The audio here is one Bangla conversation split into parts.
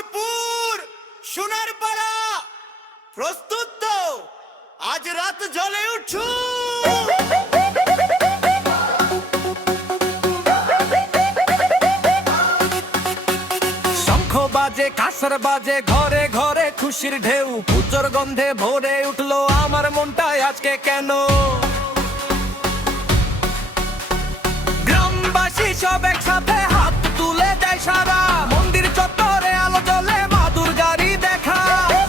আশকরপুর সোনার পাড়া প্রস্তুত তো আজ রাত জ্বলে উঠু শঙ্খ বাজে কাঁসার বাজে ঘরে ঘরে খুশির ঢেউ পুজোর গন্ধে ভরে উঠলো আমার মনটায় আজকে কেন গ্রামবাসী সব একসাথে হাত তুলে দেয় সারা মন্দির চত্বরে আলো জ্বলে মা দুর্গারই দেখা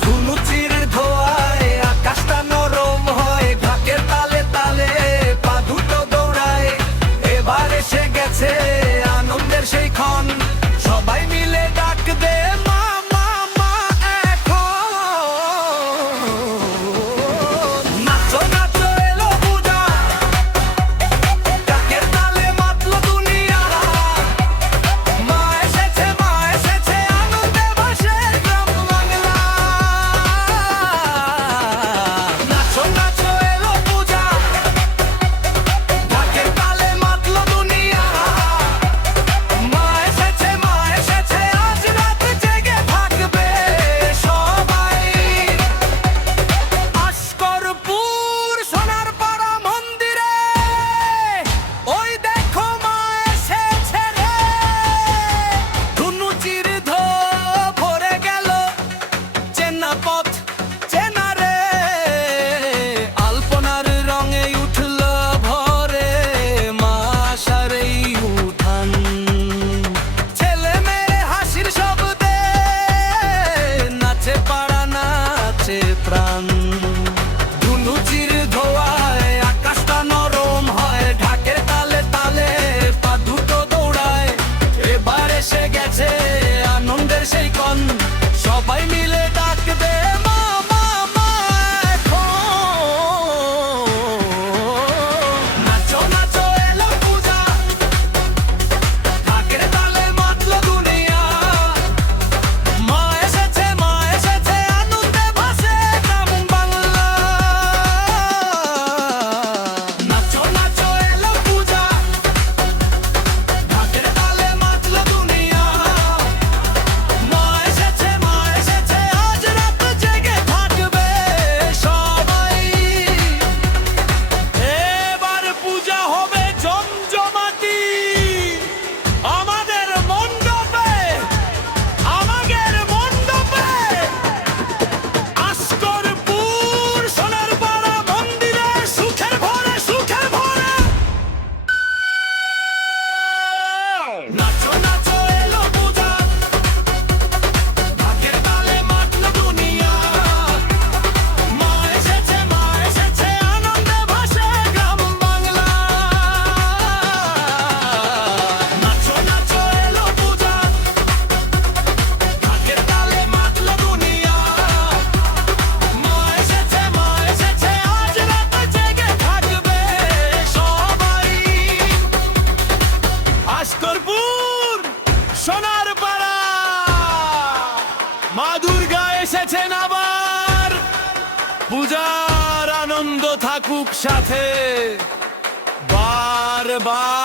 ধুনুচির ধোঁয়ায় আকাশটা নরম হয় ঢাকের তালে তালে পা দুটো দৌড়ায় এবার এসে গেছে আনন্দের সেই ক্ষণ সবাই মিলে ডাক দে মা মা মা এখন নাচো নাচো এলো পূজা ডাকের তালে মাতলো দুনিয়া মা এসেছে আনন্দে ভাসে গ্রাম বাংলা নাচো নাচো এলো পূজা ডাকের তালে মাতলো দুনিয়া মা এসেছে আজ রাত জেগে থাকবে সবাই আশকরপুর সোনার পাড়া মন্দিরে ওই দেখো মা এসেছে রে ধুনুচির ধো ভরে গেল চেনা পথ চেনা রে আলপনার রঙে উঠল ভরে মা আসার এই উঠান ছেলে মেয়ে হাসির শব্দে নাচে পাড়া নাচে প্রাণ ধুনুচির ধোঁয়ায় আকাশটা নরম হয় ঢাকের তালে তালে পা দুটো দৌড়ায় এবার এসে গেছে আনন্দের সেই ক্ষণ সবাই মিলে ডাক দে মা মা মা এখন নাচো নাচো এলো পূজা ঢাকের তালে মাতলো দুনিয়া মা এসেছে আনন্দে ভাসে গ্রাম বাংলা নাচো নাচো এলো পূজা ঢাকের তালে মাতলো দুনিয়া মা এসেছে আজ রাত জেগে থাকবে সবাই এবার পূজা হবে জমজমাটি আমাদের মণ্ডপে আশকরপুর সোনার পাড়া মন্দিরে সুখের ভরে নাচো নাচো এলো পূজা ঢাকের তালে মাতলো দুনিয়া মা এসেছে আনন্দে ভাসে গ্রাম বাংলা নাচো নাচো এলো পূজা ঢাকের তালে মাতলো দুনিয়া মা এসেছে আজ রাত জেগে থাকবে সবাই আশকরপুর সোনার পাড়া মা দুর্গা এসেছেন আবার পূজার আনন্দ থাকুক সাথে বার বার